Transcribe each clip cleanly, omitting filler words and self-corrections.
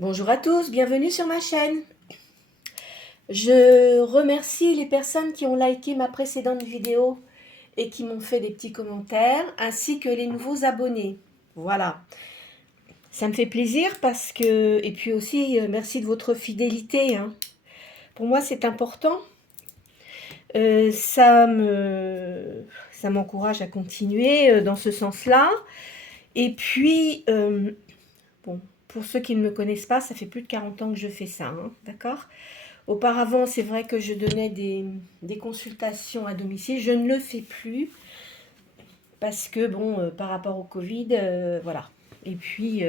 Bonjour à tous, bienvenue sur ma chaîne. Je remercie les personnes qui ont liké ma précédente vidéo et qui m'ont fait des petits commentaires, ainsi que les nouveaux abonnés. Voilà, ça me fait plaisir parce que... Et puis aussi, merci de votre fidélité, hein. Pour moi, c'est important. Ça m'encourage à continuer dans ce sens-là. Et puis, bon, pour ceux qui ne me connaissent pas, ça fait plus de 40 ans que je fais ça, hein, d'accord ? Auparavant, c'est vrai que je donnais des consultations à domicile. Je ne le fais plus parce que, bon, par rapport au Covid, voilà. Et puis,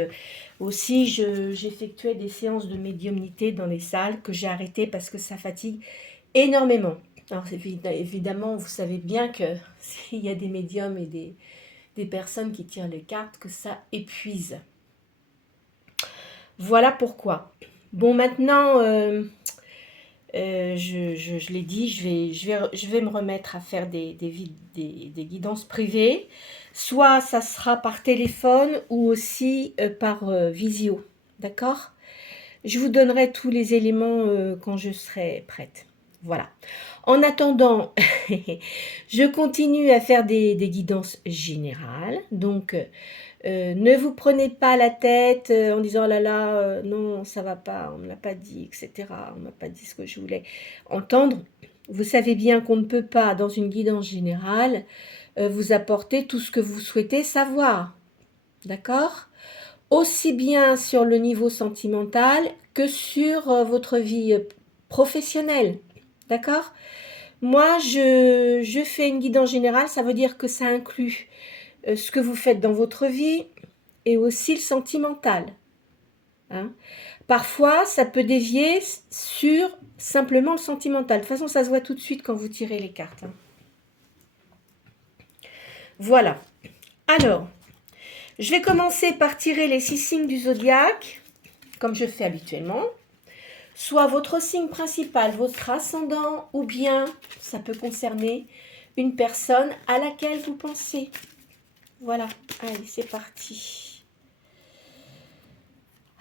aussi, j'effectuais des séances de médiumnité dans les salles que j'ai arrêtées parce que ça fatigue énormément. Alors, évidemment, vous savez bien que s'il y a des médiums et des personnes qui tirent les cartes, que ça épuise. Voilà pourquoi. Bon, maintenant... je l'ai dit, je vais me remettre à faire des guidances privées. Soit ça sera par téléphone ou aussi par visio. D'accord? Je vous donnerai tous les éléments quand je serai prête. Voilà. En attendant, je continue à faire des guidances générales. Donc, ne vous prenez pas la tête en disant oh là là, non, ça va pas, on ne l'a pas dit, etc. On m'a pas dit ce que je voulais entendre. Vous savez bien qu'on ne peut pas, dans une guidance générale, vous apporter tout ce que vous souhaitez savoir. D'accord? Aussi bien sur le niveau sentimental que sur votre vie professionnelle. D'accord? Moi, je fais une guidance générale, ça veut dire que ça inclut ce que vous faites dans votre vie et aussi le sentimental. Hein. Parfois, ça peut dévier sur simplement le sentimental. De toute façon, ça se voit tout de suite quand vous tirez les cartes. Hein. Voilà. Alors, je vais commencer par tirer les 6 signes du zodiaque, comme je fais habituellement. Soit votre signe principal, votre ascendant, ou bien ça peut concerner une personne à laquelle vous pensez. Voilà, allez, c'est parti.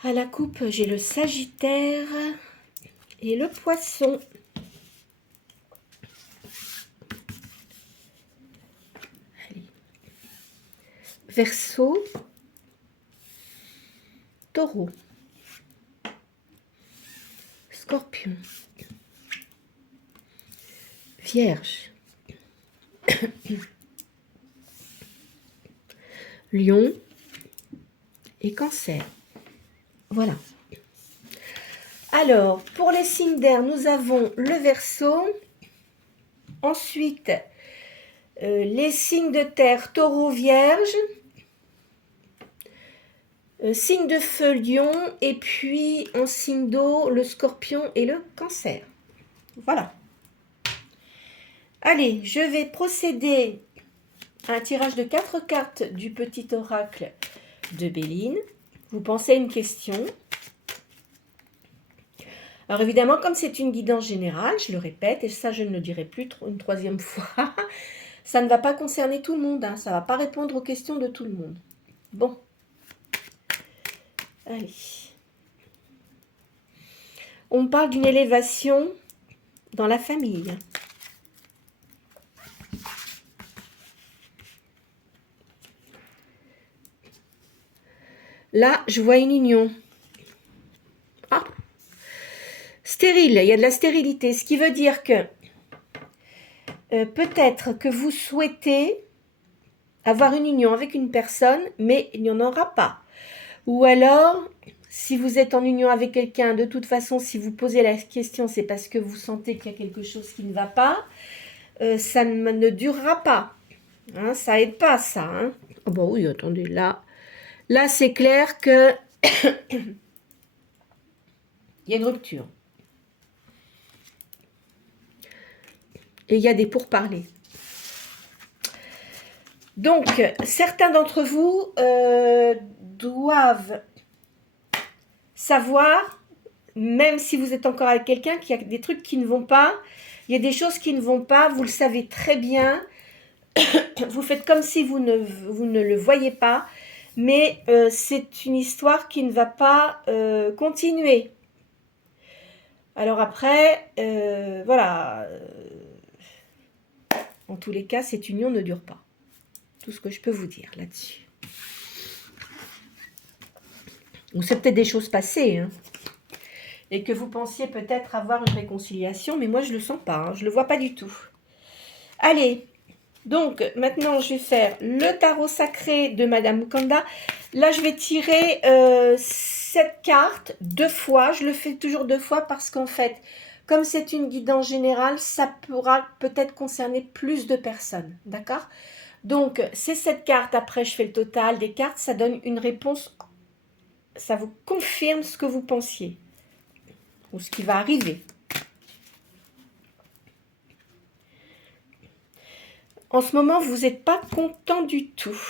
À la coupe, j'ai le Sagittaire et le Poisson. Allez. Verseau, Taureau, Scorpion, Vierge, Lion et Cancer. Voilà. Alors, pour les signes d'air, nous avons le Verseau. Ensuite, les signes de terre, Taureau, Vierge. Signe de feu, Lion. Et puis, en signe d'eau, le Scorpion et le Cancer. Voilà. Allez, je vais procéder à un tirage de 4 cartes du petit oracle de Béline. Vous pensez à une question. Alors évidemment, comme c'est une guidance générale, je le répète, et ça je ne le dirai plus une troisième fois, ça ne va pas concerner tout le monde, hein, ça ne va pas répondre aux questions de tout le monde. Bon. Allez. On parle d'une élévation dans la famille. Là, je vois une union. Ah, stérile, il y a de la stérilité, ce qui veut dire que peut-être que vous souhaitez avoir une union avec une personne, mais il n'y en aura pas. Ou alors, si vous êtes en union avec quelqu'un, de toute façon, si vous posez la question, c'est parce que vous sentez qu'il y a quelque chose qui ne va pas. Ça ne durera pas. Hein, ça aide pas, ça. Hein. Oh bon, oui, attendez, là c'est clair que il y a une rupture. Et il y a des pourparlers. Donc, certains d'entre vous doivent savoir, même si vous êtes encore avec quelqu'un, qu'il y a des trucs qui ne vont pas, il y a des choses qui ne vont pas, vous le savez très bien, vous faites comme si vous ne le voyez pas, mais c'est une histoire qui ne va pas continuer. Alors après, voilà, en tous les cas, cette union ne dure pas. Tout ce que je peux vous dire là-dessus. Ou c'est peut-être des choses passées, hein, et que vous pensiez peut-être avoir une réconciliation, mais moi je ne le sens pas, hein, je ne le vois pas du tout. Allez, donc maintenant je vais faire le tarot sacré de Madame Mukanda. Là je vais tirer cette carte 2 fois, je le fais toujours 2 fois parce qu'en fait, comme c'est une guidance générale, ça pourra peut-être concerner plus de personnes, d'accord? Donc c'est cette carte, après je fais le total des cartes, ça donne une réponse, ça vous confirme ce que vous pensiez, ou ce qui va arriver. En ce moment, vous n'êtes pas content du tout.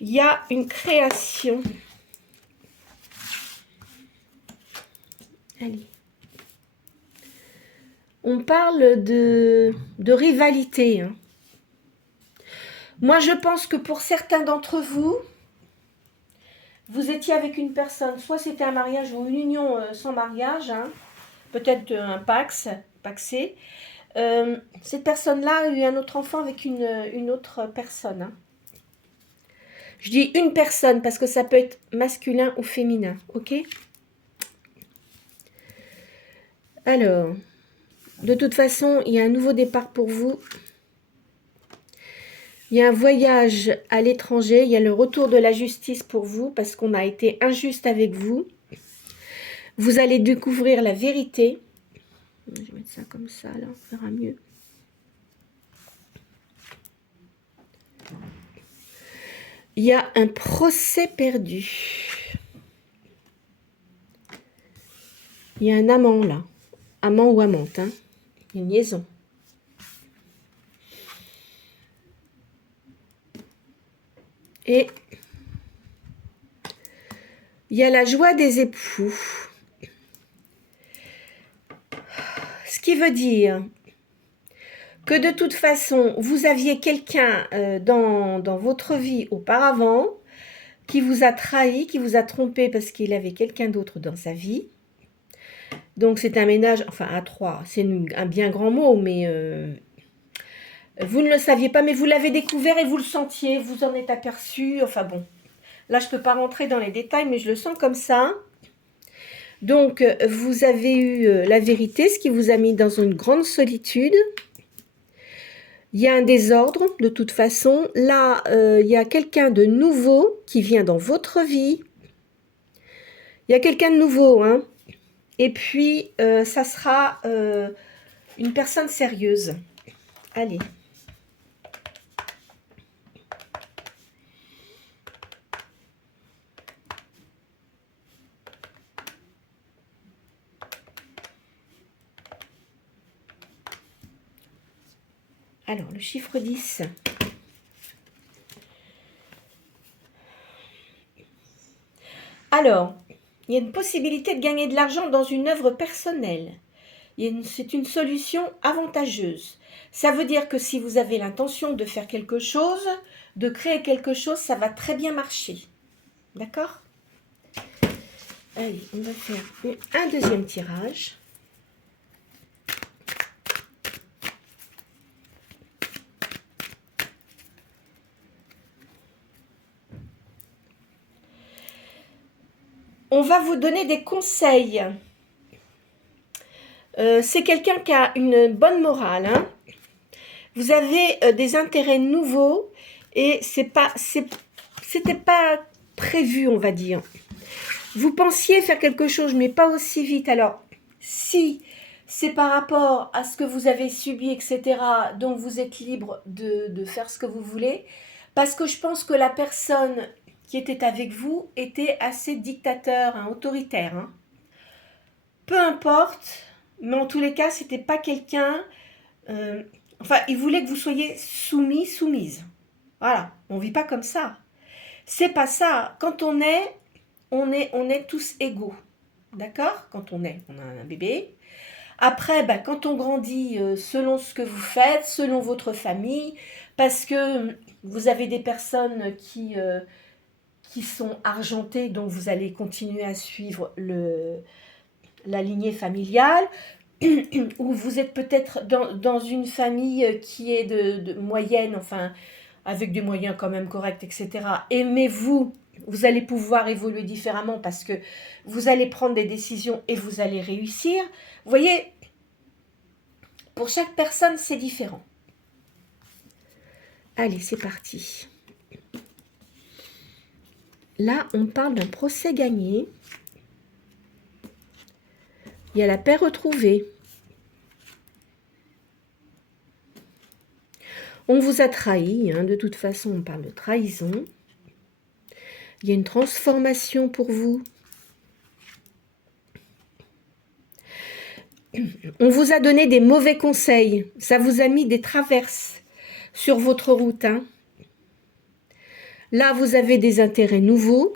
Il y a une création. Allez. On parle de rivalité. Hein. Moi, je pense que pour certains d'entre vous, vous étiez avec une personne, soit c'était un mariage ou une union sans mariage, hein, peut-être un paxé. Cette personne-là a eu un autre enfant avec une autre personne. Hein. Je dis une personne parce que ça peut être masculin ou féminin, ok? Alors, de toute façon, il y a un nouveau départ pour vous. Il y a un voyage à l'étranger, il y a le retour de la justice pour vous parce qu'on a été injuste avec vous. Vous allez découvrir la vérité. Je vais mettre ça comme ça, là, on verra mieux. Il y a un procès perdu. Il y a un amant, là. Amant ou amante, hein. Une liaison. Et il y a la joie des époux. Ce qui veut dire que de toute façon, vous aviez quelqu'un dans votre vie auparavant qui vous a trahi, qui vous a trompé parce qu'il avait quelqu'un d'autre dans sa vie. Donc c'est un ménage, enfin à 3, c'est un bien grand mot, mais vous ne le saviez pas, mais vous l'avez découvert et vous le sentiez, vous en êtes aperçu, enfin bon. Là, je ne peux pas rentrer dans les détails, mais je le sens comme ça. Donc, vous avez eu la vérité, ce qui vous a mis dans une grande solitude. Il y a un désordre, de toute façon. Là, il y a quelqu'un de nouveau qui vient dans votre vie. Il y a quelqu'un de nouveau, hein. Et puis, ça sera une personne sérieuse. Allez. Alors, le chiffre 10. Alors, il y a une possibilité de gagner de l'argent dans une œuvre personnelle. C'est une solution avantageuse. Ça veut dire que si vous avez l'intention de faire quelque chose, de créer quelque chose, ça va très bien marcher. D'accord? Allez, on va faire un deuxième tirage. On va vous donner des conseils. C'est quelqu'un qui a une bonne morale. Hein. Vous avez des intérêts nouveaux et c'était pas prévu, on va dire. Vous pensiez faire quelque chose, mais pas aussi vite. Alors, si c'est par rapport à ce que vous avez subi, etc., donc vous êtes libre de faire ce que vous voulez, parce que je pense que la personne qui était avec vous était assez dictateur, hein, autoritaire. Hein. Peu importe, mais en tous les cas, c'était pas quelqu'un... enfin, il voulait que vous soyez soumis, soumise. Voilà, on vit pas comme ça. C'est pas ça. Quand on est tous égaux. D'accord? Quand on a un bébé. Après, quand on grandit selon ce que vous faites, selon votre famille, parce que Vous avez des personnes qui sont argentées, donc vous allez continuer à suivre la lignée familiale. Ou vous êtes peut-être dans une famille qui est de moyenne, enfin, avec des moyens quand même corrects, etc. Aimez-vous, vous allez pouvoir évoluer différemment parce que vous allez prendre des décisions et vous allez réussir. Vous voyez, pour chaque personne, c'est différent. Allez, c'est parti. Là, on parle d'un procès gagné. Il y a la paix retrouvée. On vous a trahi, hein, de toute façon, on parle de trahison. Il y a une transformation pour vous. On vous a donné des mauvais conseils. Ça vous a mis des traverses sur votre route. Hein. Là, vous avez des intérêts nouveaux.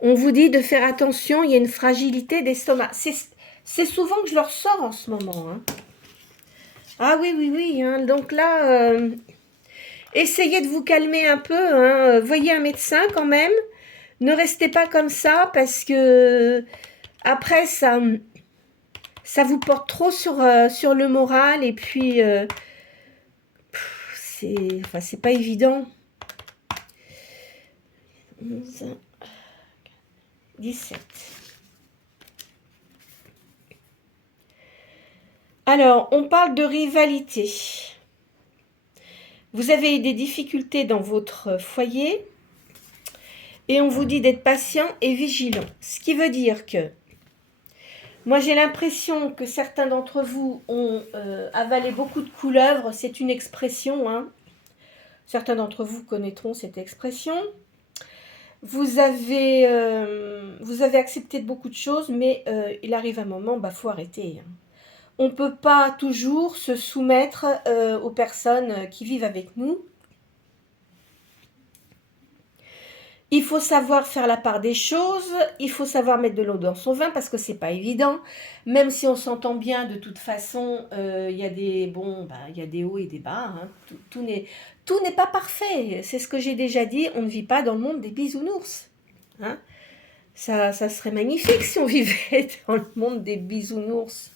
On vous dit de faire attention, il y a une fragilité d'estomac. C'est souvent que je leur sors en ce moment. Hein. Ah oui, oui, oui. Hein. Donc là, essayez de vous calmer un peu. Hein. Voyez un médecin quand même. Ne restez pas comme ça parce que après, ça vous porte trop sur le moral. Et puis, c'est pas évident. 11, 17. Alors, on parle de rivalité. Vous avez des difficultés dans votre foyer et on vous dit d'être patient et vigilant. Ce qui veut dire que moi, j'ai l'impression que certains d'entre vous ont avalé beaucoup de couleuvres. C'est une expression. Hein. Certains d'entre vous connaîtront cette expression. Vous avez accepté de beaucoup de choses, mais il arrive un moment, faut arrêter. Hein. On ne peut pas toujours se soumettre aux personnes qui vivent avec nous. Il faut savoir faire la part des choses, il faut savoir mettre de l'eau dans son vin parce que c'est pas évident. Même si on s'entend bien, de toute façon, il y a des hauts et des bas. Hein. Tout n'est pas parfait. C'est ce que j'ai déjà dit. On ne vit pas dans le monde des bisounours. Hein. Ça serait magnifique si on vivait dans le monde des bisounours.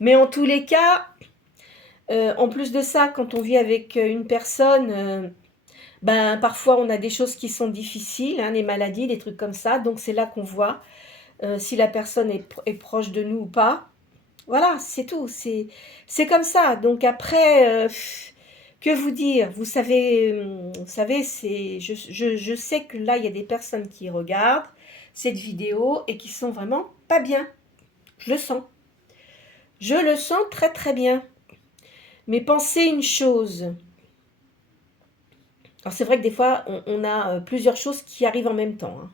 Mais en tous les cas, en plus de ça, quand on vit avec une personne, parfois on a des choses qui sont difficiles, hein, les maladies, des trucs comme ça. Donc c'est là qu'on voit si la personne est proche de nous ou pas. Voilà, c'est tout. C'est comme ça. Donc après, que vous dire? Vous savez, je sais que là, il y a des personnes qui regardent cette vidéo et qui sont vraiment pas bien. Je le sens. Je le sens très très bien. Mais pensez une chose. Alors c'est vrai que des fois, on a plusieurs choses qui arrivent en même temps. Hein.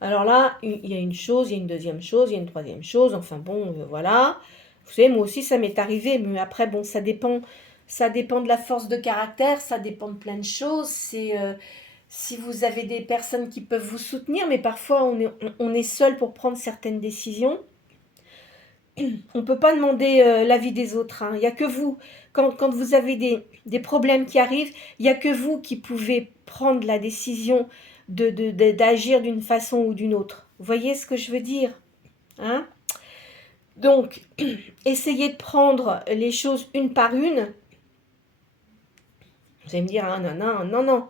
Alors là, il y a une chose, il y a une deuxième chose, il y a une troisième chose. Enfin bon, voilà. Vous savez, moi aussi, ça m'est arrivé. Mais après, bon, ça dépend de la force de caractère, ça dépend de plein de choses. C'est si vous avez des personnes qui peuvent vous soutenir, mais parfois, on est seul pour prendre certaines décisions. On ne peut pas demander l'avis des autres. Hein. Il n'y a que vous. Quand vous avez des problèmes qui arrivent, il n'y a que vous qui pouvez prendre la décision d'agir d'une façon ou d'une autre. Vous voyez ce que je veux dire? Hein? Donc, essayez de prendre les choses une par une. Vous allez me dire, ah, non.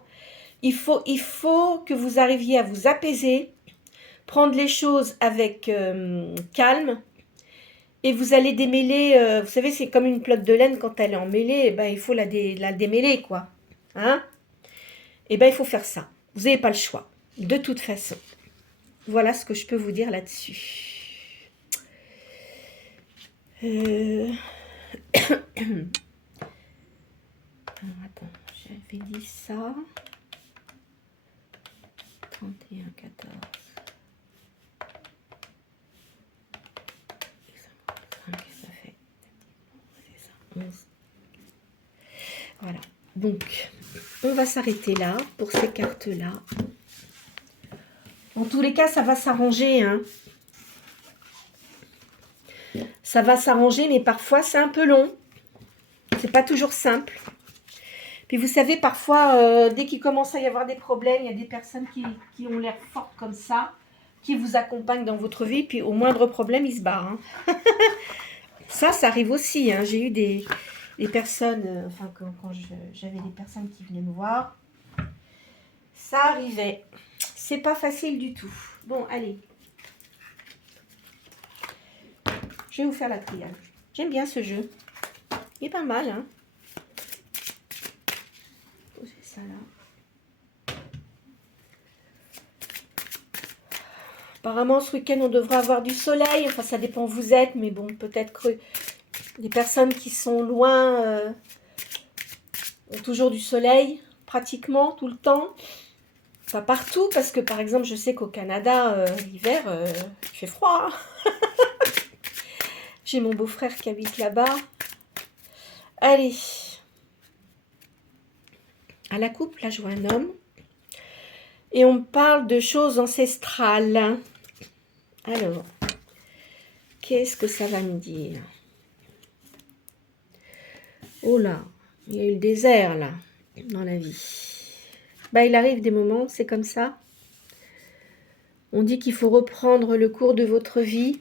Il faut que vous arriviez à vous apaiser, prendre les choses avec calme. Et vous allez démêler, vous savez, c'est comme une pelote de laine, quand elle est emmêlée, il faut la démêler, quoi. Hein? Il faut faire ça. Vous n'avez pas le choix, de toute façon. Voilà ce que je peux vous dire là-dessus. Attends, j'avais dit ça. 31, 14. Voilà, donc on va s'arrêter là pour ces cartes-là. En tous les cas, ça va s'arranger. Hein. Ça va s'arranger, mais parfois c'est un peu long. C'est pas toujours simple. Puis vous savez, parfois, dès qu'il commence à y avoir des problèmes, il y a des personnes qui ont l'air fortes comme ça, qui vous accompagnent dans votre vie, puis au moindre problème, ils se barrent. Hein. Ça arrive aussi. Hein. J'ai eu des personnes, enfin, quand j'avais des personnes qui venaient me voir, ça arrivait. C'est pas facile du tout. Bon, allez. Je vais vous faire la triage. J'aime bien ce jeu. Il est pas mal, hein. Poser ça là. Apparemment, ce week-end, on devrait avoir du soleil. Enfin, ça dépend où vous êtes, mais bon, peut-être que les personnes qui sont loin ont toujours du soleil, pratiquement, tout le temps. Pas partout, parce que, par exemple, je sais qu'au Canada, l'hiver, il fait froid. Hein. J'ai mon beau-frère qui habite là-bas. Allez. À la coupe, là, je vois un homme. Et on parle de choses ancestrales. Alors, qu'est-ce que ça va me dire? Oh là, il y a eu le désert, là, dans la vie. Bah, il arrive des moments, c'est comme ça. On dit qu'il faut reprendre le cours de votre vie.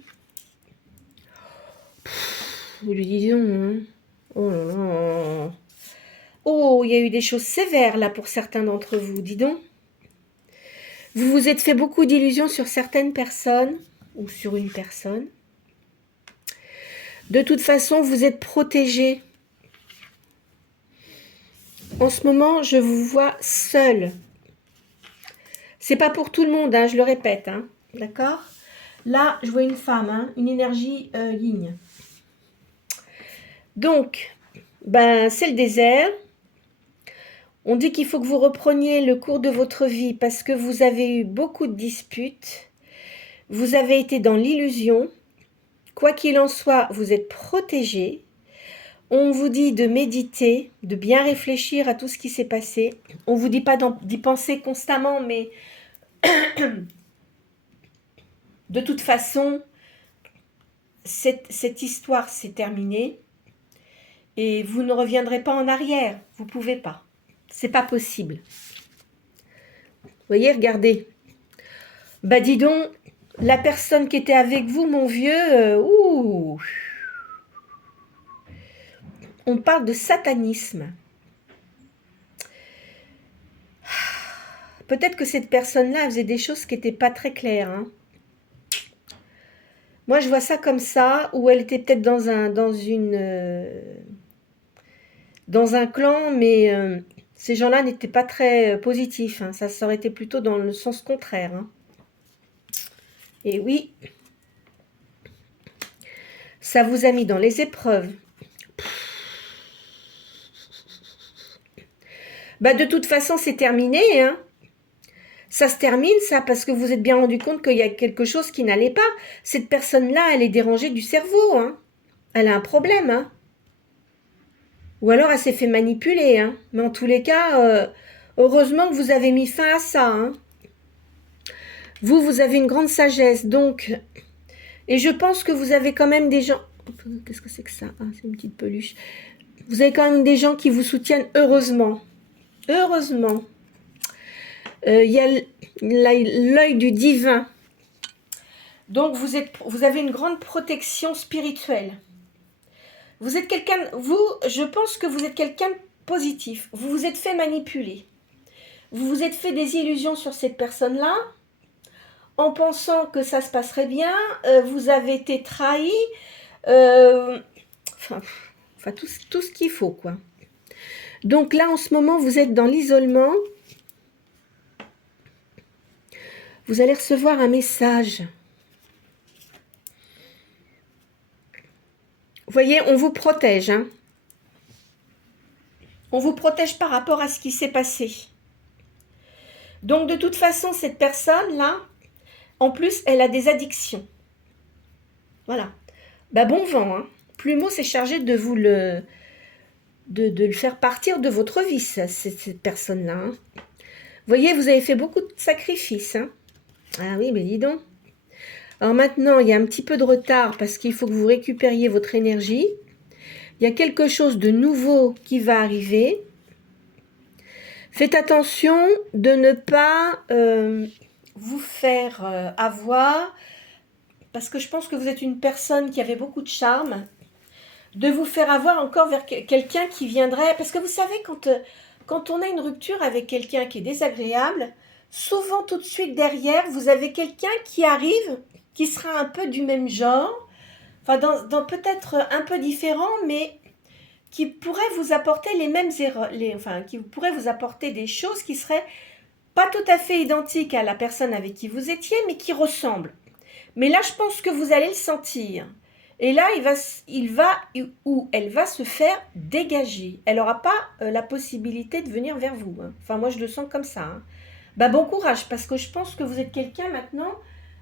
Vous lui dites non. Hein. Oh là là. Oh, il y a eu des choses sévères là pour certains d'entre vous, dis donc. Vous vous êtes fait beaucoup d'illusions sur certaines personnes ou sur une personne. De toute façon, vous êtes protégés. En ce moment, je vous vois seul. C'est pas pour tout le monde, hein, je le répète, hein, d'accord? Là, je vois une femme, hein, une énergie yin. Donc, ben, c'est le désert. On dit qu'il faut que vous repreniez le cours de votre vie parce que vous avez eu beaucoup de disputes. Vous avez été dans l'illusion. Quoi qu'il en soit, vous êtes protégés. On vous dit de méditer, de bien réfléchir à tout ce qui s'est passé. On ne vous dit pas d'y penser constamment, mais de toute façon, cette histoire s'est terminée et vous ne reviendrez pas en arrière. Vous ne pouvez pas. C'est pas possible. Vous voyez, regardez. Bah dis donc, la personne qui était avec vous, mon vieux, on parle de satanisme. Peut-être que cette personne-là faisait des choses qui n'étaient pas très claires. Hein. Moi, je vois ça comme ça, où elle était peut-être dans un clan, mais ces gens-là n'étaient pas très positifs. Hein. Ça aurait été plutôt dans le sens contraire. Hein. Et oui, ça vous a mis dans les épreuves. Bah, de toute façon, c'est terminé, hein. Ça se termine, ça, parce que vous êtes bien rendu compte qu'il y a quelque chose qui n'allait pas. Cette personne-là, elle est dérangée du cerveau, hein. Elle a un problème, hein. Ou alors, elle s'est fait manipuler, hein. Mais en tous les cas, heureusement que vous avez mis fin à ça, hein. Vous avez une grande sagesse, donc... Et je pense que vous avez quand même des gens... Qu'est-ce que c'est que ça? Ah, c'est une petite peluche. Vous avez quand même des gens qui vous soutiennent, heureusement. Heureusement. Il y a l'œil du divin. Donc, vous avez une grande protection spirituelle. Vous êtes quelqu'un... je pense que vous êtes quelqu'un de positif. Vous vous êtes fait manipuler. Vous vous êtes fait des illusions sur cette personne-là, en pensant que ça se passerait bien. Vous avez été trahi. Enfin tout ce qu'il faut, quoi. Donc là, en ce moment, vous êtes dans l'isolement. Vous allez recevoir un message. Vous voyez, on vous protège. Hein. On vous protège par rapport à ce qui s'est passé. Donc, de toute façon, cette personne-là, en plus, elle a des addictions. Voilà. Bah, bon vent. Hein. Plumeau s'est chargé de vous de le faire partir de votre vie, cette personne-là. Hein. Vous voyez, vous avez fait beaucoup de sacrifices. Hein. Ah oui, mais dis donc. Alors maintenant, il y a un petit peu de retard parce qu'il faut que vous récupériez votre énergie. Il y a quelque chose de nouveau qui va arriver. Faites attention de ne pas vous faire avoir, parce que je pense que vous êtes une personne qui avait beaucoup de charme, de vous faire avoir encore vers quelqu'un qui viendrait, parce que vous savez, quand on a une rupture avec quelqu'un qui est désagréable, souvent tout de suite derrière, vous avez quelqu'un qui arrive, qui sera un peu du même genre, enfin dans peut-être un peu différent, mais qui pourrait vous apporter les mêmes erreurs, enfin qui pourrait vous apporter des choses qui seraient pas tout à fait identiques à la personne avec qui vous étiez, mais qui ressemblent. Mais là, je pense que vous allez le sentir. Et là, il va ou elle va se faire dégager. Elle n'aura pas la possibilité de venir vers vous. Hein. Enfin, moi, je le sens comme ça. Hein. Bah, bon courage, parce que je pense que vous êtes quelqu'un maintenant,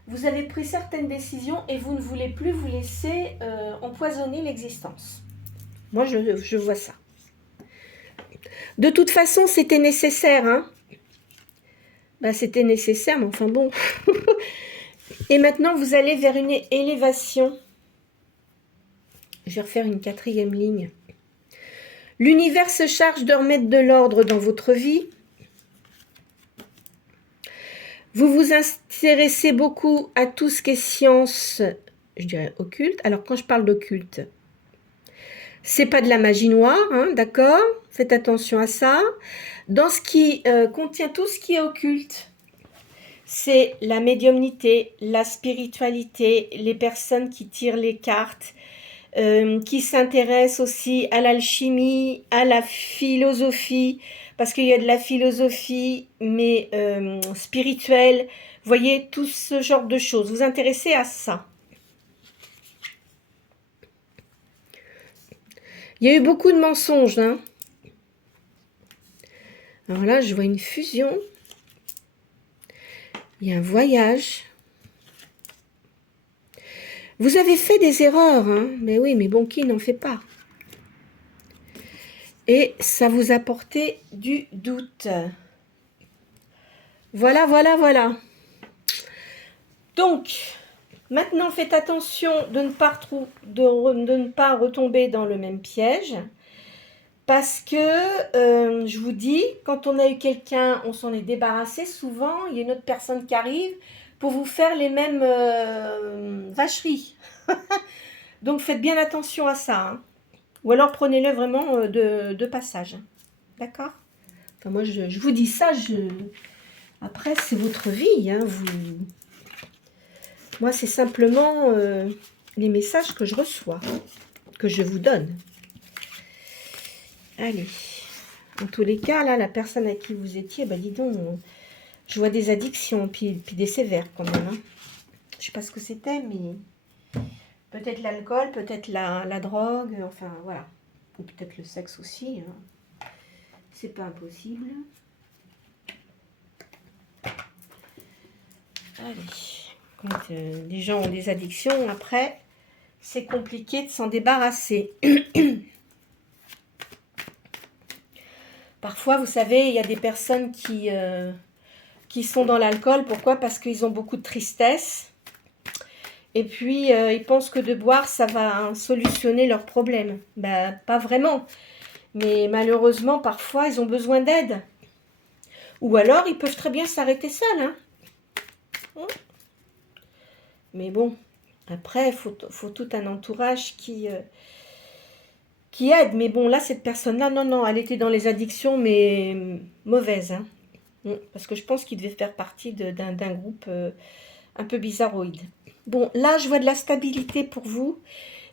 vous avez pris certaines décisions et vous ne voulez plus vous laisser empoisonner l'existence. Moi, je vois ça. De toute façon, c'était nécessaire. Hein. Bah, c'était nécessaire, mais enfin bon. Et maintenant, vous allez vers une élévation. Je vais refaire une 4e ligne. L'univers se charge de remettre de l'ordre dans votre vie. Vous vous intéressez beaucoup à tout ce qui est science, je dirais occulte. Alors, quand je parle d'occulte, c'est pas de la magie noire, hein, d'accord? Faites attention à ça. Dans ce qui contient tout ce qui est occulte, c'est la médiumnité, la spiritualité, les personnes qui tirent les cartes, qui s'intéressent aussi à l'alchimie, à la philosophie, parce qu'il y a de la philosophie, mais spirituelle. Vous voyez, tout ce genre de choses. Vous intéressez à ça. Il y a eu beaucoup de mensonges. Hein. Alors là, je vois une fusion. Il y a un voyage. Vous avez fait des erreurs, hein, mais oui, mais bon, qui n'en fait pas? Et ça vous a porté du doute. Voilà, voilà, voilà. Donc, maintenant, faites attention de ne pas retomber dans le même piège. Parce que, je vous dis, quand on a eu quelqu'un, on s'en est débarrassé, souvent, il y a une autre personne qui arrive pour vous faire les mêmes vacheries. Donc, faites bien attention à ça. Hein. Ou alors, prenez-le vraiment de passage. D'accord? Enfin, moi, je vous dis ça, après, c'est votre vie. Hein, Moi, c'est simplement les messages que je reçois, que je vous donne. Allez. En tous les cas, là, la personne à qui vous étiez, bah dis donc, je vois des addictions, puis des sévères quand même. Hein. Je ne sais pas ce que c'était, mais peut-être l'alcool, peut-être la drogue, enfin voilà. Ou peut-être le sexe aussi. Hein. C'est pas impossible. Allez. Quand les gens ont des addictions, après, c'est compliqué de s'en débarrasser. Parfois, vous savez, il y a des personnes qui sont dans l'alcool. Pourquoi? Parce qu'ils ont beaucoup de tristesse. Et puis, ils pensent que de boire, ça va solutionner leurs problèmes. Ben, pas vraiment. Mais malheureusement, parfois, ils ont besoin d'aide. Ou alors, ils peuvent très bien s'arrêter seuls. Hein. Mais bon, après, il faut tout un entourage qui aide. Mais bon, là, cette personne-là, non, elle était dans les addictions, mais mauvaise. Hein. Parce que je pense qu'il devait faire partie d'un groupe un peu bizarroïde. Bon, là, je vois de la stabilité pour vous.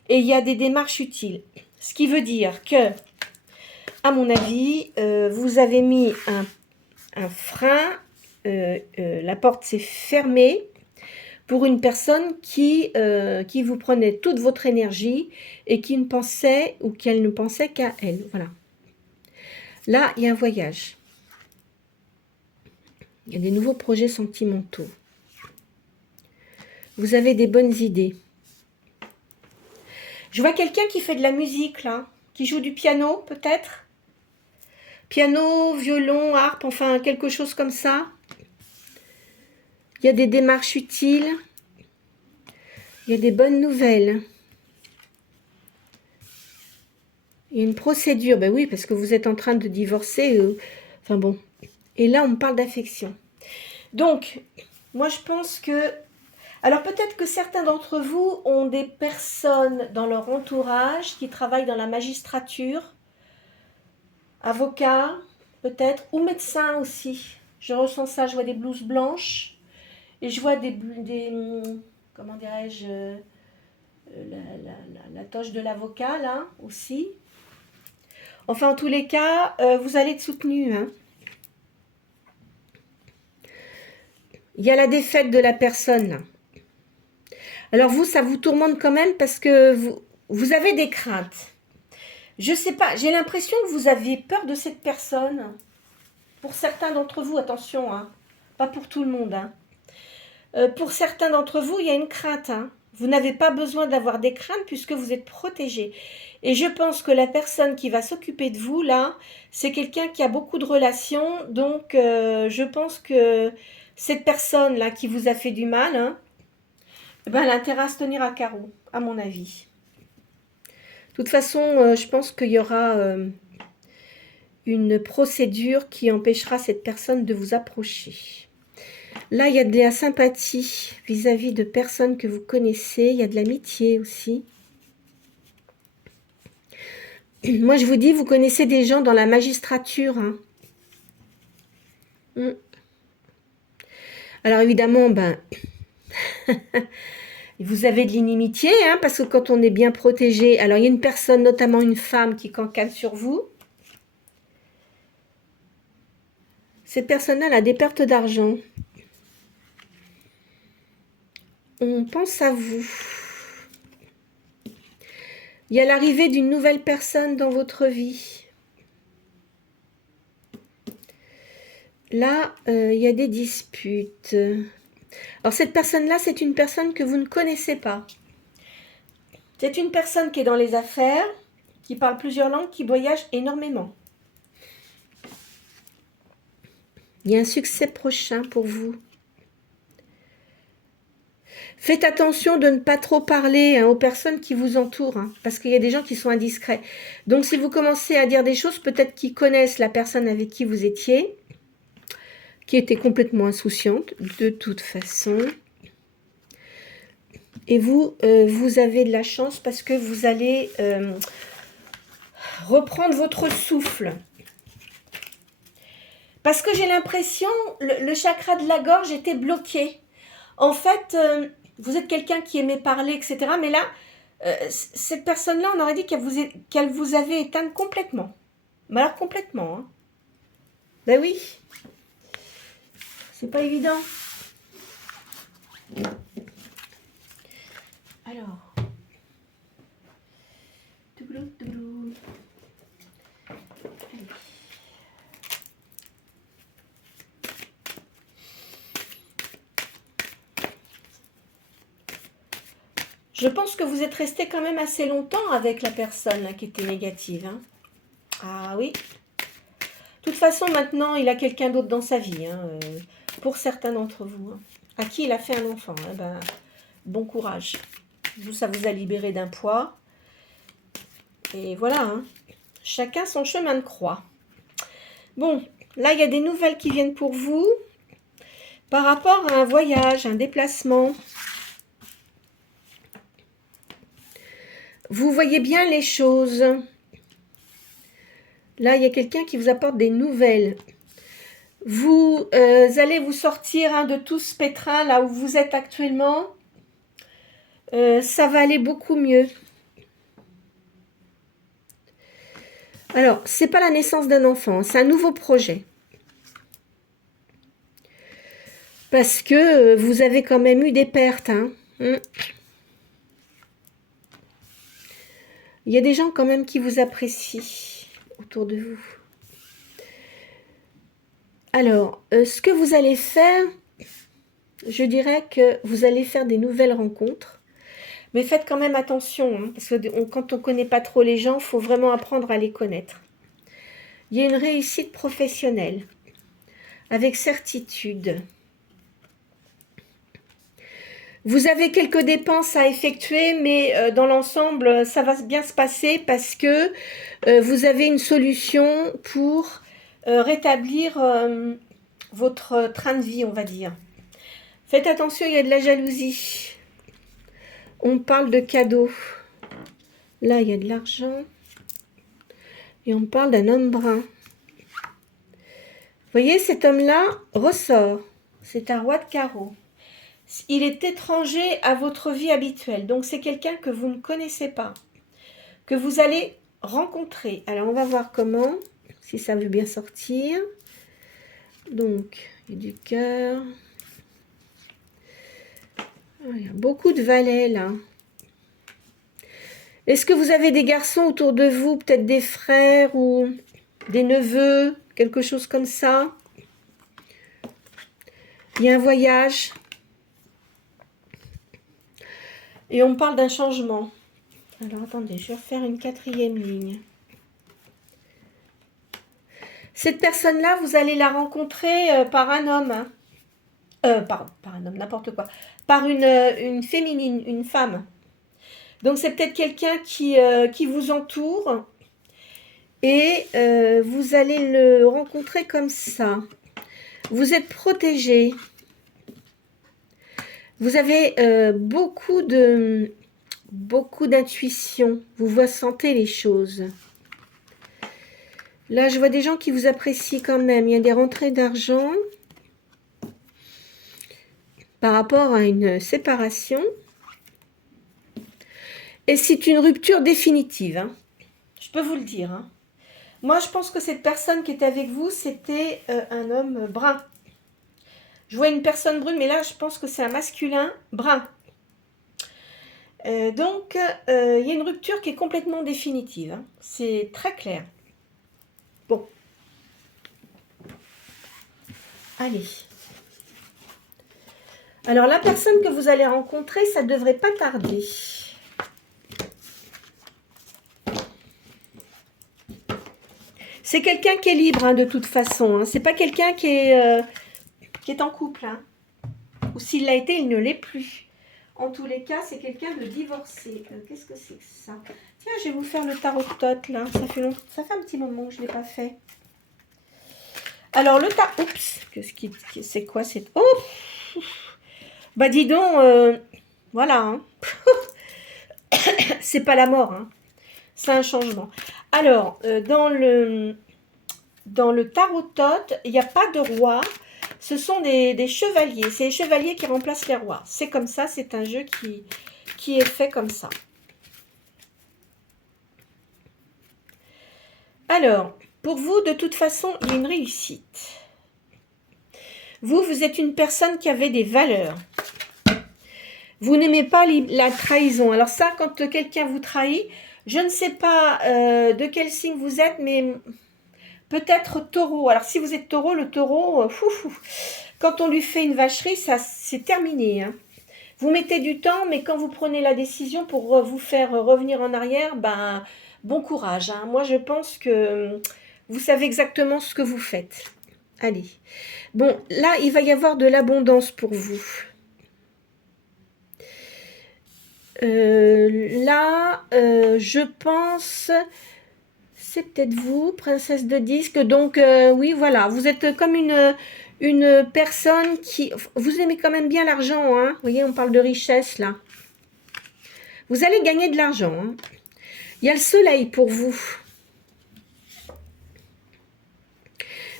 Et il y a des démarches utiles. Ce qui veut dire que, à mon avis, vous avez mis un frein. La porte s'est fermée. Pour une personne qui vous prenait toute votre énergie et qui ne pensait ou qu'elle ne pensait qu'à elle. Voilà. Là, il y a un voyage. Il y a des nouveaux projets sentimentaux. Vous avez des bonnes idées. Je vois quelqu'un qui fait de la musique, là. Qui joue du piano, peut-être. Piano, violon, harpe, enfin, quelque chose comme ça. Il y a des démarches utiles. Il y a des bonnes nouvelles. Il y a une procédure. Ben oui, parce que vous êtes en train de divorcer. Enfin bon, Et là, on me parle d'affection. Donc, moi, je pense que... Alors, peut-être que certains d'entre vous ont des personnes dans leur entourage qui travaillent dans la magistrature, avocats, peut-être, ou médecins aussi. Je ressens ça, je vois des blouses blanches, et je vois comment dirais-je, la toche de l'avocat, là, aussi. Enfin, en tous les cas, vous allez être soutenu, hein. Il y a la défaite de la personne, là. Alors vous, ça vous tourmente quand même parce que vous avez des craintes. Je sais pas, j'ai l'impression que vous aviez peur de cette personne. Pour certains d'entre vous, attention, hein, pas pour tout le monde. Hein. Pour certains d'entre vous, il y a une crainte. Hein. Vous n'avez pas besoin d'avoir des craintes puisque vous êtes protégé. Et je pense que la personne qui va s'occuper de vous, là, c'est quelqu'un qui a beaucoup de relations. Donc, je pense que cette personne-là qui vous a fait du mal, hein, ben, elle a intérêt à se tenir à carreau, à mon avis. De toute façon, je pense qu'il y aura une procédure qui empêchera cette personne de vous approcher. Là, il y a de la sympathie vis-à-vis de personnes que vous connaissez. Il y a de l'amitié aussi. Moi, je vous dis, vous connaissez des gens dans la magistrature. Hein. Alors, évidemment, ben... vous avez de l'inimitié, hein, parce que quand on est bien protégé... Alors, il y a une personne, notamment une femme, qui cancane sur vous. Cette personne-là a des pertes d'argent. On pense à vous. Il y a l'arrivée d'une nouvelle personne dans votre vie. Là, il y a des disputes. Alors, cette personne-là, c'est une personne que vous ne connaissez pas. C'est une personne qui est dans les affaires, qui parle plusieurs langues, qui voyage énormément. Il y a un succès prochain pour vous. Faites attention de ne pas trop parler aux personnes qui vous entourent, hein, parce qu'il y a des gens qui sont indiscrets. Donc, si vous commencez à dire des choses, peut-être qu'ils connaissent la personne avec qui vous étiez, qui était complètement insouciante, de toute façon. Et vous, vous avez de la chance parce que vous allez reprendre votre souffle. Parce que j'ai l'impression, le chakra de la gorge était bloqué. En fait, vous êtes quelqu'un qui aimait parler, etc. Mais là, cette personne-là, on aurait dit qu'elle vous avait éteinte complètement. Mais alors complètement. Hein. Ben oui. C'est pas évident. Alors. Allez. Je pense que vous êtes resté quand même assez longtemps avec la personne là, qui était négative. Hein. Ah oui. De toute façon, maintenant, il a quelqu'un d'autre dans sa vie. Hein, pour certains d'entre vous. Hein, à qui il a fait un enfant. Hein, ben, bon courage. Vous, ça vous a libéré d'un poids. Et voilà. Hein, chacun son chemin de croix. Bon, là, il y a des nouvelles qui viennent pour vous. Par rapport à un voyage, un déplacement. Vous voyez bien les choses. Là, il y a quelqu'un qui vous apporte des nouvelles. Vous allez vous sortir de tout ce pétrin là où vous êtes actuellement. Ça va aller beaucoup mieux. Alors, c'est pas la naissance d'un enfant, c'est un nouveau projet. Parce que vous avez quand même eu des pertes. Hein. Il y a des gens quand même qui vous apprécient autour de vous. Alors, ce que vous allez faire, je dirais que vous allez faire des nouvelles rencontres. Mais faites quand même attention, hein, parce que quand on ne connaît pas trop les gens, il faut vraiment apprendre à les connaître. Il y a une réussite professionnelle, avec certitude. Vous avez quelques dépenses à effectuer, mais dans l'ensemble, ça va bien se passer parce que vous avez une solution pour rétablir votre train de vie, on va dire. Faites attention, il y a de la jalousie. On parle de cadeaux. Là, il y a de l'argent. Et on parle d'un homme brun. Vous voyez, cet homme-là ressort. C'est un roi de carreau. Il est étranger à votre vie habituelle. Donc, c'est quelqu'un que vous ne connaissez pas, que vous allez rencontrer. Alors, on va voir comment, si ça veut bien sortir. Donc, il y a du cœur. Il y a beaucoup de valets, là. Est-ce que vous avez des garçons autour de vous, peut-être des frères ou des neveux, quelque chose comme ça? Il y a un voyage. Et on parle d'un changement. Alors, attendez, je vais refaire une 4e ligne. Cette personne-là, vous allez la rencontrer par un homme. Hein. Pardon, par un homme, n'importe quoi. Par une féminine, une femme. Donc, c'est peut-être quelqu'un qui vous entoure. Et vous allez le rencontrer comme ça. Vous êtes protégé. Vous avez beaucoup d'intuition. Vous sentez les choses. Là, je vois des gens qui vous apprécient quand même. Il y a des rentrées d'argent par rapport à une séparation. Et c'est une rupture définitive. Hein. Je peux vous le dire. Hein. Moi, je pense que cette personne qui était avec vous, c'était un homme brun. Je vois une personne brune, mais là, je pense que c'est un masculin brun. Donc, il y a une rupture qui est complètement définitive. Hein. C'est très clair. Bon. Allez. Alors, la personne que vous allez rencontrer, ça ne devrait pas tarder. C'est quelqu'un qui est libre, hein, de toute façon. Hein. C'est pas quelqu'un qui est en couple. Hein. Ou s'il l'a été, il ne l'est plus. En tous les cas, c'est quelqu'un de divorcé. Qu'est-ce que c'est que ça? Tiens, je vais vous faire le tarot de Thoth, là. Ça fait un petit moment que je ne l'ai pas fait. Alors, le tarot... Oups! C'est quoi? Oh! Bah, dis donc, voilà. Hein. C'est pas la mort. Hein. C'est un changement. Alors, dans le tarot de Thoth, il n'y a pas de roi. Ce sont des chevaliers. C'est les chevaliers qui remplacent les rois. C'est comme ça. C'est un jeu qui est fait comme ça. Alors, pour vous, de toute façon, il y a une réussite. Vous êtes une personne qui avait des valeurs. Vous n'aimez pas la trahison. Alors ça, quand quelqu'un vous trahit, je ne sais pas de quel signe vous êtes, mais peut-être taureau. Alors si vous êtes taureau, le taureau, quand on lui fait une vacherie, ça c'est terminé. Hein. Vous mettez du temps, mais quand vous prenez la décision pour vous faire revenir en arrière, ben, bon courage. Hein. Moi, je pense que vous savez exactement ce que vous faites. Allez. Bon, là, il va y avoir de l'abondance pour vous. Je pense, c'est peut-être vous, princesse de disque. Donc, oui, voilà, vous êtes comme une personne qui... Vous aimez quand même bien l'argent, hein. Vous voyez, on parle de richesse, là. Vous allez gagner de l'argent. Hein. Il y a le soleil pour vous.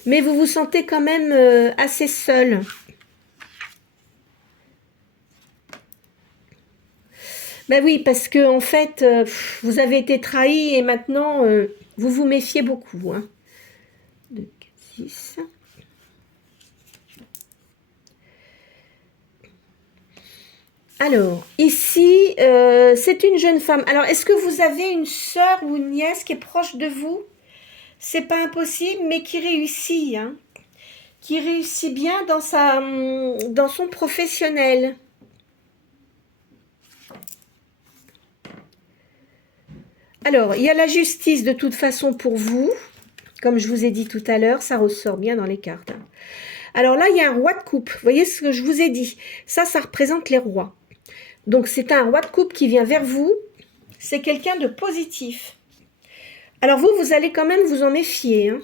Mais vous vous sentez quand même assez seul. Ben oui, parce que en fait, vous avez été trahi et maintenant, vous vous méfiez beaucoup. Hein. 2, 4, 6. Alors, ici, c'est une jeune femme. Alors, est-ce que vous avez une sœur ou une nièce qui est proche de vous? C'est pas impossible, mais qui réussit. Hein. Qui réussit bien dans son professionnel. Alors, il y a la justice de toute façon pour vous. Comme je vous ai dit tout à l'heure, ça ressort bien dans les cartes. Alors là, il y a un roi de coupe. Vous voyez ce que je vous ai dit? Ça représente les rois. Donc, c'est un roi de coupe qui vient vers vous. C'est quelqu'un de positif. Alors, vous allez quand même vous en méfier. Hein.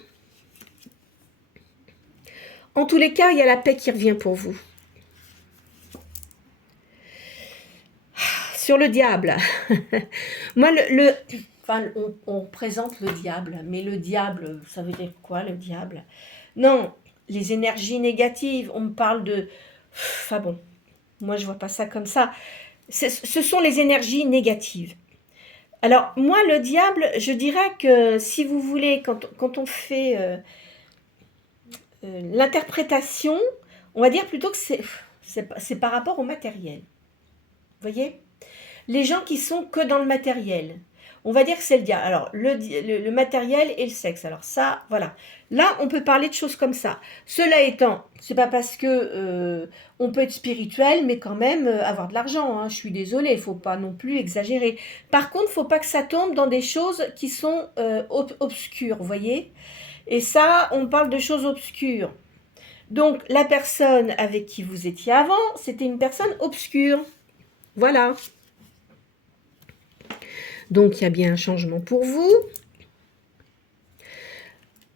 En tous les cas, il y a la paix qui revient pour vous. Sur le diable. Moi, enfin, on présente le diable, mais le diable, ça veut dire quoi, le diable? Non, les énergies négatives, on me parle de... Enfin bon, moi, je vois pas ça comme ça. Ce sont les énergies négatives. Alors, moi, le diable, je dirais que si vous voulez, quand on fait l'interprétation, on va dire plutôt que c'est par rapport au matériel. Vous voyez? Les gens qui sont que dans le matériel, on va dire que c'est le diable. Alors, le matériel et le sexe. Alors ça, voilà. Là, on peut parler de choses comme ça. Cela étant, c'est pas parce que on peut être spirituel, mais quand même avoir de l'argent. Hein. Je suis désolée, il faut pas non plus exagérer. Par contre, il faut pas que ça tombe dans des choses qui sont obscures, vous voyez. Et ça, on parle de choses obscures. Donc, la personne avec qui vous étiez avant, c'était une personne obscure. Voilà. Donc, il y a bien un changement pour vous.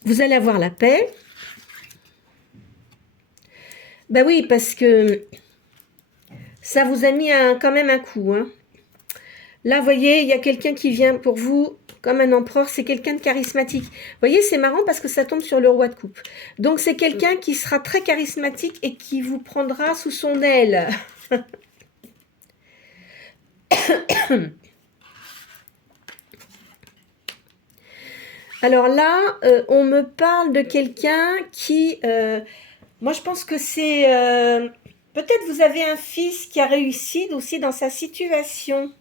Vous allez avoir la paix. Ben oui, parce que ça vous a mis quand même un coup. Hein. Là, vous voyez, il y a quelqu'un qui vient pour vous comme un empereur. C'est quelqu'un de charismatique. Vous voyez, c'est marrant parce que ça tombe sur le roi de coupe. Donc, c'est quelqu'un qui sera très charismatique et qui vous prendra sous son aile. Alors là, on me parle de quelqu'un qui... moi, je pense que c'est... peut-être vous avez un fils qui a réussi aussi dans sa situation.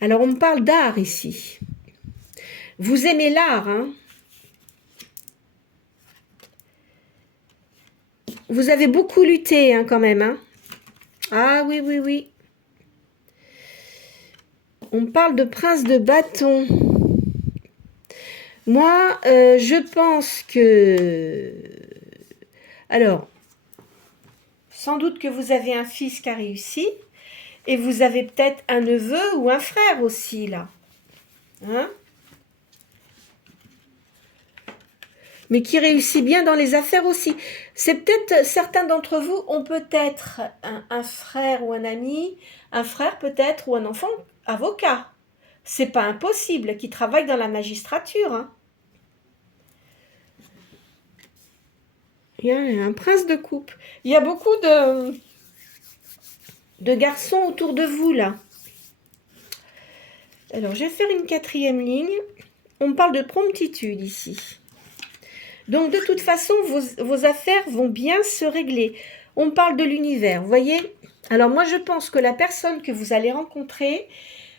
Alors, on me parle d'art ici. Vous aimez l'art, hein? Vous avez beaucoup lutté, hein, quand même, hein? Ah oui, oui, oui. On me parle de prince de bâton. Moi, je pense que... Alors, sans doute que vous avez un fils qui a réussi, et vous avez peut-être un neveu ou un frère aussi, là. Hein? Mais qui réussit bien dans les affaires aussi. C'est peut-être, certains d'entre vous ont peut-être un frère ou un ami, un frère peut-être ou un enfant avocat. C'est pas impossible, qui travaille dans la magistrature. Hein. Il y a un prince de coupe. Il y a beaucoup de garçons autour de vous, là. Alors, je vais faire une quatrième ligne. On parle de promptitude ici. Donc, de toute façon, vos affaires vont bien se régler. On parle de l'univers, vous voyez? Alors, moi, je pense que la personne que vous allez rencontrer,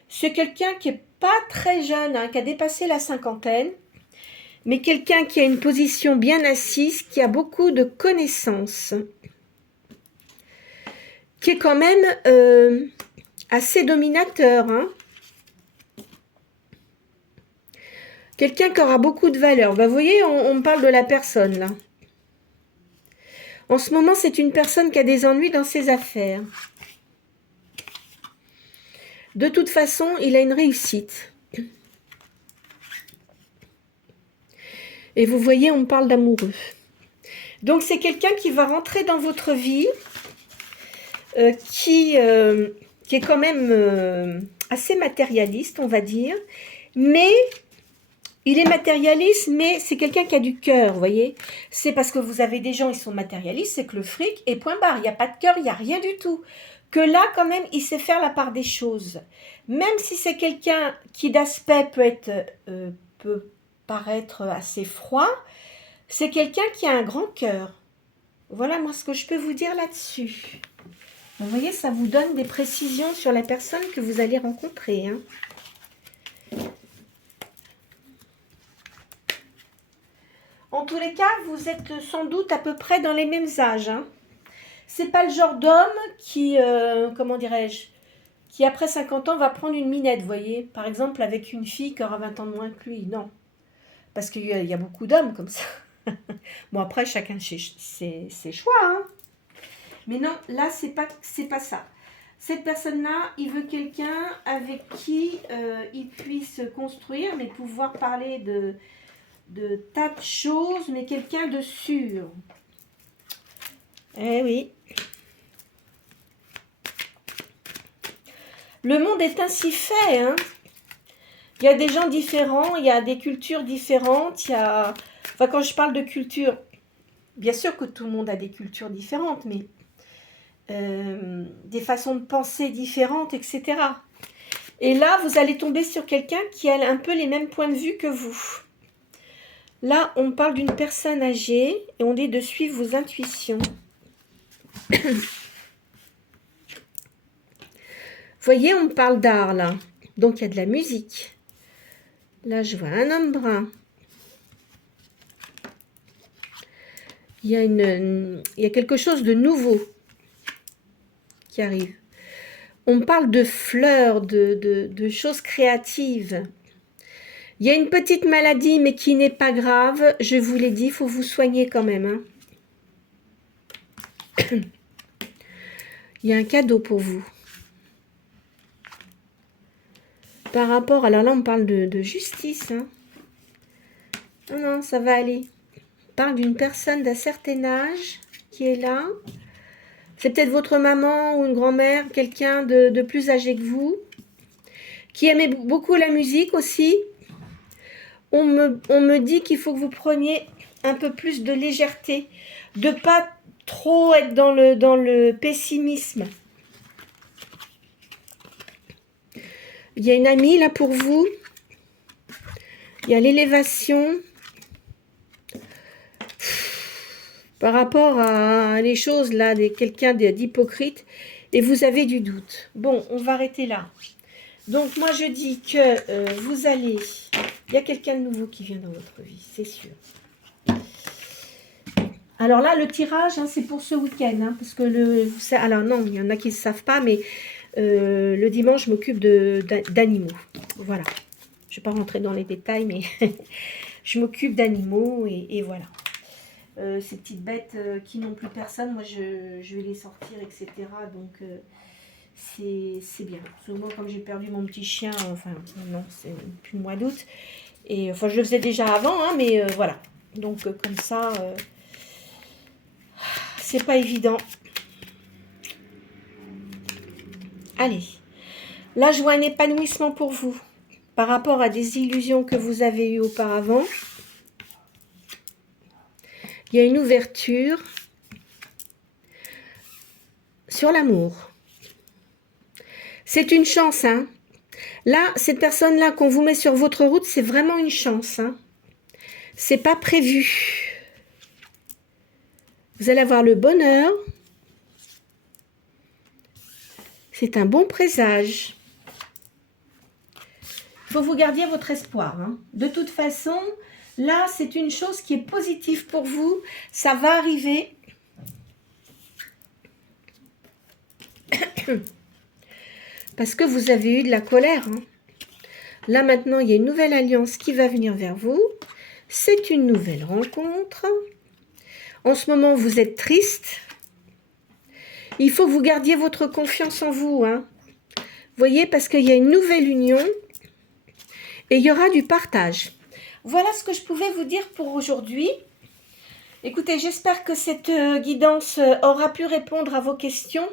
c'est quelqu'un qui n'est pas très jeune, hein, qui a dépassé la cinquantaine, mais quelqu'un qui a une position bien assise, qui a beaucoup de connaissances, qui est quand même assez dominateur, hein. Quelqu'un qui aura beaucoup de valeur. Ben, vous voyez, on me parle de la personne, là. En ce moment, c'est une personne qui a des ennuis dans ses affaires. De toute façon, il a une réussite. Et vous voyez, on me parle d'amoureux. Donc, c'est quelqu'un qui va rentrer dans votre vie, qui est quand même assez matérialiste, on va dire. Mais... il est matérialiste, mais c'est quelqu'un qui a du cœur, vous voyez. C'est parce que vous avez des gens, ils sont matérialistes, c'est que le fric est point barre. Il n'y a pas de cœur, il n'y a rien du tout. Que là, quand même, il sait faire la part des choses. Même si c'est quelqu'un qui, d'aspect, peut paraître assez froid, c'est quelqu'un qui a un grand cœur. Voilà, moi, ce que je peux vous dire là-dessus. Vous voyez, ça vous donne des précisions sur la personne que vous allez rencontrer, hein. En tous les cas, vous êtes sans doute à peu près dans les mêmes âges. Hein. C'est pas le genre d'homme qui, comment dirais-je, qui après 50 ans va prendre une minette, vous voyez. Par exemple, avec une fille qui aura 20 ans de moins que lui. Non. Parce qu'il y a beaucoup d'hommes comme ça. Bon, après, chacun ses choix. Hein. Mais non, là, c'est pas ça. Cette personne-là, il veut quelqu'un avec qui il puisse construire, mais pouvoir parler de tas de choses, mais quelqu'un de sûr. Eh oui. Le monde est ainsi fait, hein. Il y a des gens différents, il y a des cultures différentes, il y a... Enfin, quand je parle de culture, bien sûr que tout le monde a des cultures différentes, mais des façons de penser différentes, etc. Et là, vous allez tomber sur quelqu'un qui a un peu les mêmes points de vue que vous. Là, on parle d'une personne âgée et on dit de suivre vos intuitions. Voyez, on parle d'art, là. Donc, il y a de la musique. Là, je vois un homme brun. Il y a quelque chose de nouveau qui arrive. On parle de fleurs, de choses créatives. Il y a une petite maladie, mais qui n'est pas grave. Je vous l'ai dit, il faut vous soigner quand même. Hein. Il y a un cadeau pour vous. Par rapport, alors là, on parle de justice. Hein. Non, non, ça va aller. On parle d'une personne d'un certain âge qui est là. C'est peut-être votre maman ou une grand-mère, quelqu'un de plus âgé que vous, qui aimait beaucoup la musique aussi. On me dit qu'il faut que vous preniez un peu plus de légèreté, de pas trop être dans le pessimisme. Il y a une amie là pour vous. Il y a l'élévation. Par rapport à les choses là, quelqu'un d'hypocrite, et vous avez du doute. Bon, on va arrêter là. Donc moi je dis que vous allez... Il y a quelqu'un de nouveau qui vient dans votre vie, c'est sûr. Alors là, le tirage, hein, c'est pour ce week-end. Hein, parce que alors non, il y en a qui ne savent pas, mais le dimanche, je m'occupe d'animaux. Voilà. Je ne vais pas rentrer dans les détails, mais je m'occupe d'animaux et voilà. Ces petites bêtes qui n'ont plus personne, moi je vais les sortir, etc. Donc c'est bien. Souvent, comme j'ai perdu mon petit chien, enfin non, c'est depuis le mois d'août. Et enfin, je le faisais déjà avant, hein, mais voilà. Donc comme ça, c'est pas évident. Allez, là je vois un épanouissement pour vous par rapport à des illusions que vous avez eues auparavant. Il y a une ouverture sur l'amour. C'est une chance, hein. Là, cette personne-là qu'on vous met sur votre route, c'est vraiment une chance, hein. C'est pas prévu. Vous allez avoir le bonheur. C'est un bon présage. Il faut vous garder votre espoir, hein. De toute façon, là, c'est une chose qui est positive pour vous. Ça va arriver. Parce que vous avez eu de la colère. Hein. Là, maintenant, il y a une nouvelle alliance qui va venir vers vous. C'est une nouvelle rencontre. En ce moment, vous êtes triste. Il faut que vous gardiez votre confiance en vous. Hein. Voyez, parce qu'il y a une nouvelle union et il y aura du partage. Voilà ce que je pouvais vous dire pour aujourd'hui. Écoutez, j'espère que cette guidance aura pu répondre à vos questions.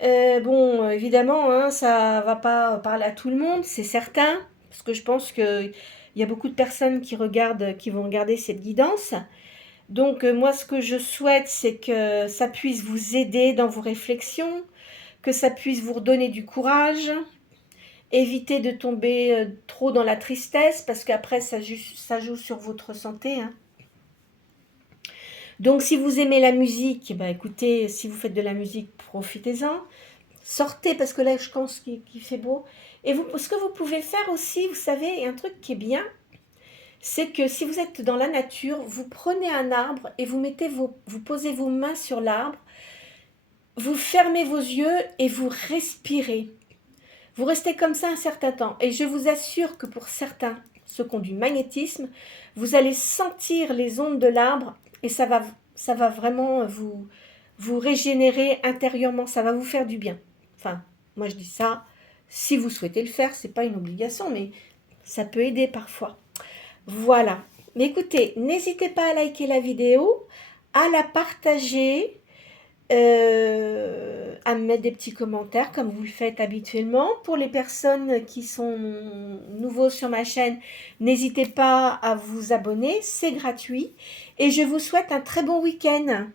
Bon, évidemment, hein, ça va pas parler à tout le monde, c'est certain, parce que je pense qu'il y a beaucoup de personnes qui vont regarder cette guidance. Donc, moi, ce que je souhaite, c'est que ça puisse vous aider dans vos réflexions, que ça puisse vous redonner du courage, éviter de tomber trop dans la tristesse, parce qu'après, ça joue sur votre santé, hein. Donc, si vous aimez la musique, bah, écoutez, si vous faites de la musique, profitez-en. Sortez, parce que là, je pense qu'il fait beau. Et ce que vous pouvez faire aussi, vous savez, un truc qui est bien, c'est que si vous êtes dans la nature, vous prenez un arbre et vous posez vos mains sur l'arbre, vous fermez vos yeux et vous respirez. Vous restez comme ça un certain temps. Et je vous assure que pour certains, ceux qui ont du magnétisme, vous allez sentir les ondes de l'arbre et ça va vraiment vous régénérer intérieurement, ça va vous faire du bien. Enfin, moi je dis ça, si vous souhaitez le faire, c'est pas une obligation, mais ça peut aider parfois. Voilà. Mais écoutez, n'hésitez pas à liker la vidéo, à la partager, à me mettre des petits commentaires comme vous le faites habituellement. Pour les personnes qui sont nouveaux sur ma chaîne, n'hésitez pas à vous abonner, c'est gratuit. Et je vous souhaite un très bon week-end.